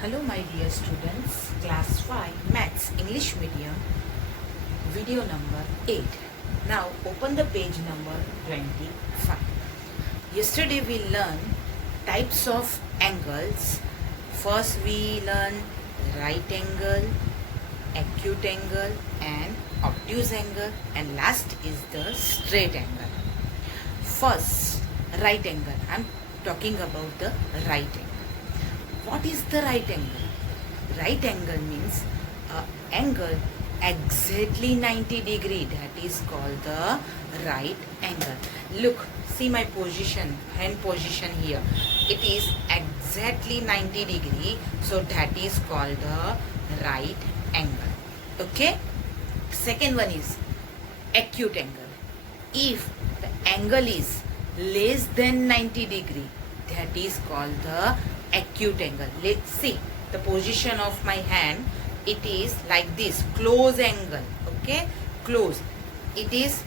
Hello my dear students, class 5 maths English medium, video number 8. Now open the page number 25. Yesterday we learned types of angles. First we learned right angle, acute angle and obtuse angle, and last is the straight angle. First, right angle. I am talking about the right angle. What is the right angle? Right angle means angle exactly 90 degree, that is called the right angle. Look, see my position, hand position here. It is exactly 90 degree, so that is called the right angle. Okay? Second one is acute angle. If the angle is less than 90 degree, that is called the acute angle. Let's see the position of my hand. It is like this, close angle. Okay, close. It is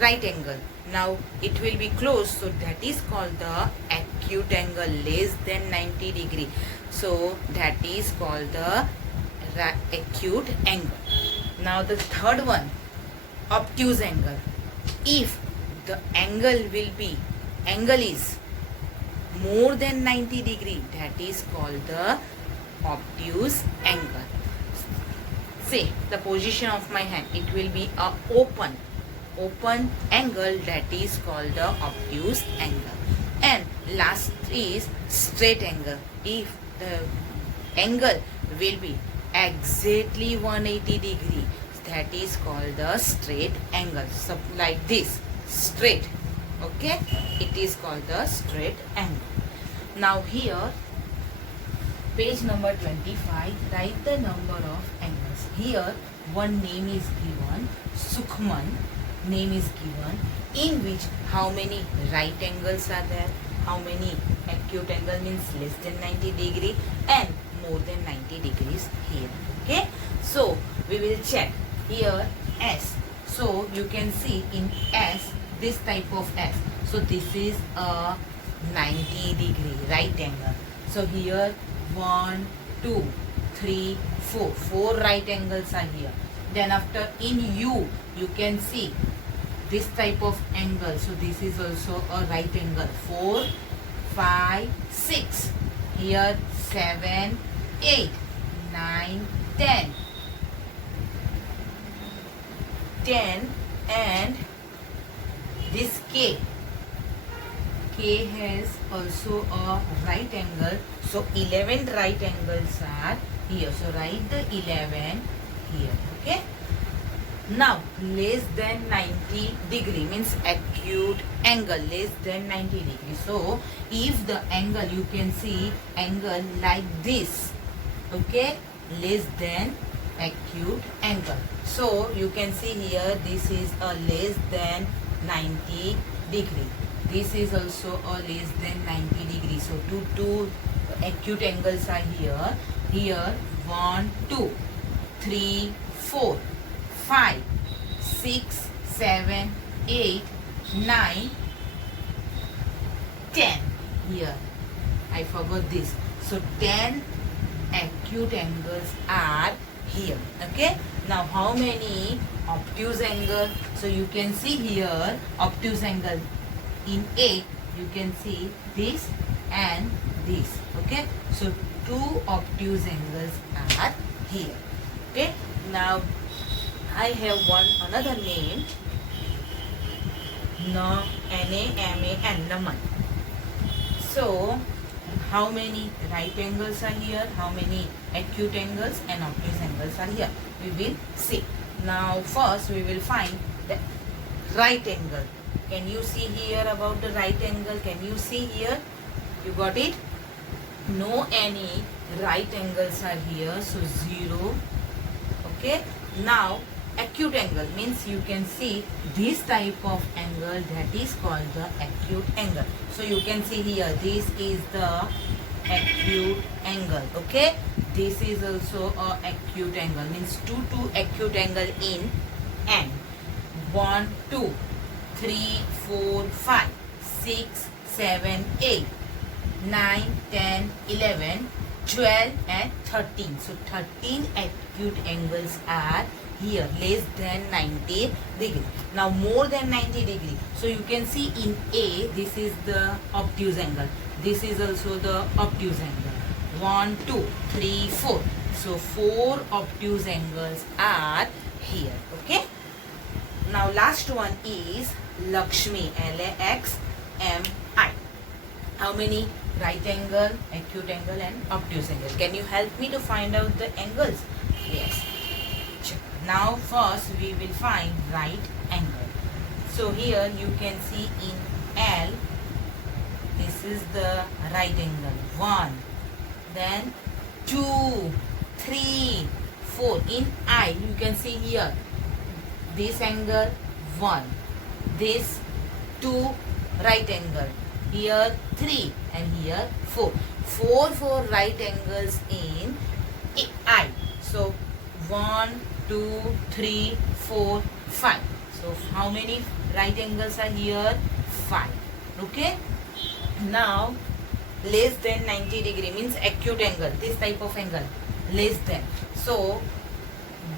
right angle. Now it will be close, so that is called the acute angle, less than 90 degree. So that is called the acute angle. Now the third one, obtuse angle. If the angle is more than 90 degree, that is called the obtuse angle. Say the position of my hand, it will be a open angle, that is called the obtuse angle. And last is straight angle. If the angle will be exactly 180 degree, that is called the straight angle. So like this, straight. Okay, it is called the straight angle. Now here, page number 25, write the number of angles. Here one name is given, Sukhman name is given, in which how many right angles are there, how many acute angle means less than 90 degree and more than 90 degrees here. Okay, so we will check here S. So you can see in S, this type of S. So this is a 90 degree right angle. So here 1, 2, 3, 4. 4 right angles are here. Then after in U, you can see this type of angle. So this is also a right angle. 4, 5, 6. Here 7, 8, 9, 10. 10 and this K has also a right angle, so 11 right angles are here. So write the 11 here. Okay, now less than 90 degree means acute angle, less than 90 degree. So if the angle, you can see angle like this, okay, less than acute angle. So you can see here, this is a less than 90 degree. This is also a less than 90 degree. So two acute angles are here. Here 1, 2, 3, 4, 5, 6, 7, 8, 9, 10. Here I forgot this. So 10 acute angles are here. Okay, now how many obtuse angle? So you can see here obtuse angle in A, you can see this and this. Okay, so 2 obtuse angles are here. Okay, now I have another name, N-A-M-A-N, Naman. So how many right angles are here, how many acute angles and obtuse angles are here, we will see. Now first we will find the right angle. Can you see here about the right angle? Can you see here? You got it? No any right angles are here, so 0. Okay, now acute angle means you can see this type of angle, that is called the acute angle. So you can see here, this is the acute angle. Okay, this is also a acute angle, means 2 acute angle in N. 1, 2, 3, 4, 5, 6, 7, 8, 9, 10, 11, 12 and 13. So 13 acute angles are here, less than 90 degree. Now more than 90 degree. So you can see in A, this is the obtuse angle. This is also the obtuse angle. 1, 2, 3, 4. So 4 obtuse angles are here. Okay. Now last one is Lakshmi, Laxmi. How many? Right angle, acute angle and obtuse angle. Can you help me to find out the angles? Yes. Now first we will find right angle. So here you can see in L, this is the right angle. 1, then 2, 3, 4. In I, you can see here, this angle 1, this 2 right angle, here 3 and here 4. 4 right angles in I. So 1, 2, 3, 4, 5. So how many right angles are here? 5. Okay. Now less than 90 degree means acute angle. This type of angle less than. So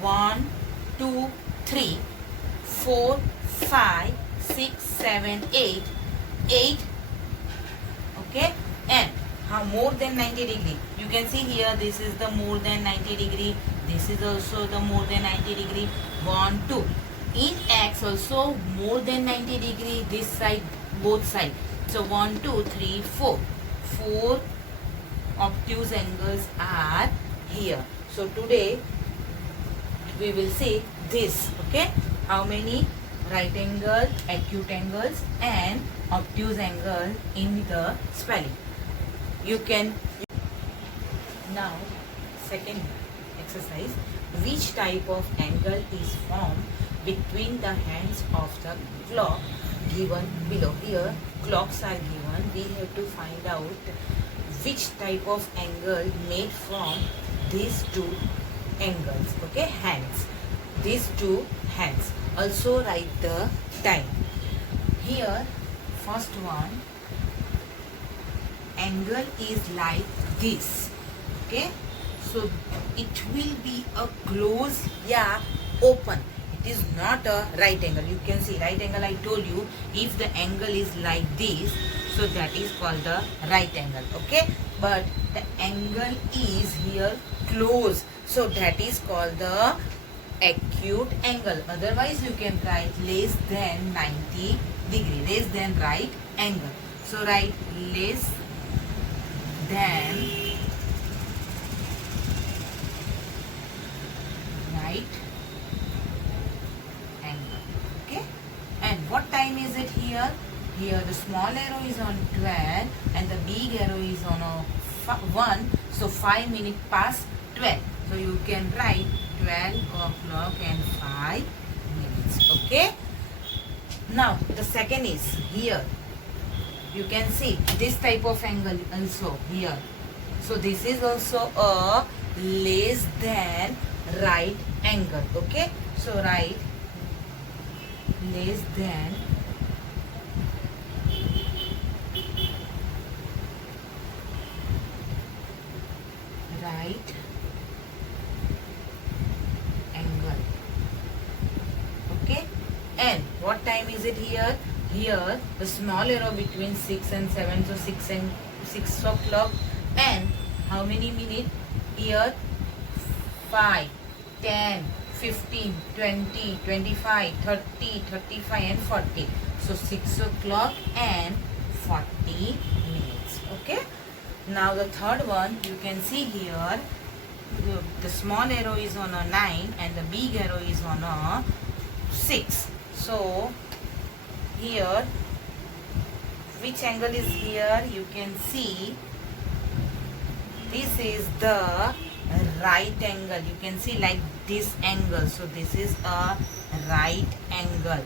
1, 2, 3, 4, 5, 6, 7, 8. 8. Okay. And how more than 90 degree? You can see here this is the more than 90 degree. This is also the more than 90 degree. 1, 2. In X also more than 90 degree. This side, both side. So 1, 2, 3, 4. 4 obtuse angles are here. So today we will see this. Okay. How many right angle, acute angles and obtuse angle in the spelling. You can now second exercise. Which type of angle is formed between the hands of the clock given below? Here clocks are given. We have to find out which type of angle made from these two angles. Okay, hands. These two hands. Also write the time. Here first one, angle is like this. Okay, so it will be a close, yeah, open. It is not a right angle. You can see right angle, I told you, if the angle is like this, so that is called the right angle. Okay, but the angle is here close, so that is called the acute angle. Otherwise you can write less than 90 degree, less than right angle. So write less than right angle. Okay. And what time is it here? Here the small arrow is on 12 and the big arrow is on a 1. So 5 minutes past 12. So you can write 12 o'clock and 5 minutes. Okay. Now the second is here. You can see this type of angle also here. So this is also a less than right angle. Okay. So write less than right angle. Okay. And what time is it here? Here the small arrow between 6 and 7, so 6 o'clock. And how many minutes? Here 5, 10, 15, 20, 25, 30, 35 and 40. So 6 o'clock and 40 minutes. Okay. Now the third one, you can see here the small arrow is on a 9 and the big arrow is on a 6. So here which angle is here? You can see this is the right angle. You can see like this angle. So this is a right angle.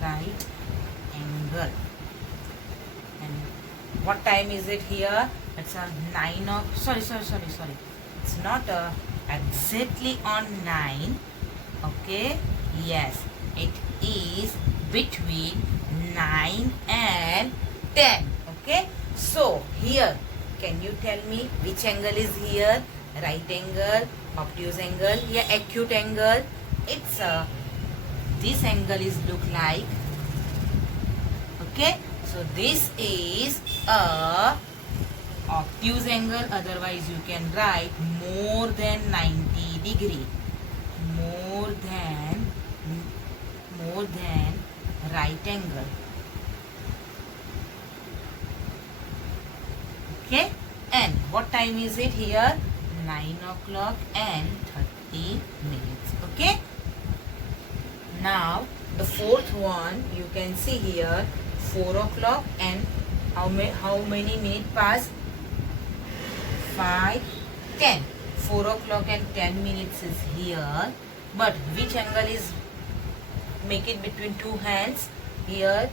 Right angle. And what time is it here? It's a 9 of sorry. It's not exactly on 9. Okay. Yes, it is between 9 and 10. Okay. So here, can you tell me which angle is here? Right angle, obtuse angle, yeah, acute angle? It's this angle is look like. Okay, so this is a obtuse angle, otherwise you can write more than 90 degree, more than right angle. Okay, and what time is it here? 9 o'clock and 30 minutes. Okay, now the fourth one, you can see here 4 o'clock and how many minutes pass? 5, 10. 4 o'clock and 10 minutes is here, but which angle is, make it between two hands here,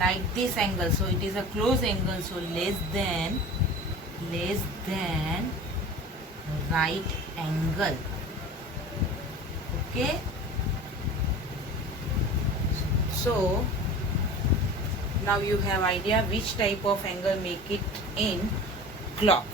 like this angle, so it is a close angle, so less than right angle. Okay, so now you have idea which type of angle make it in clock.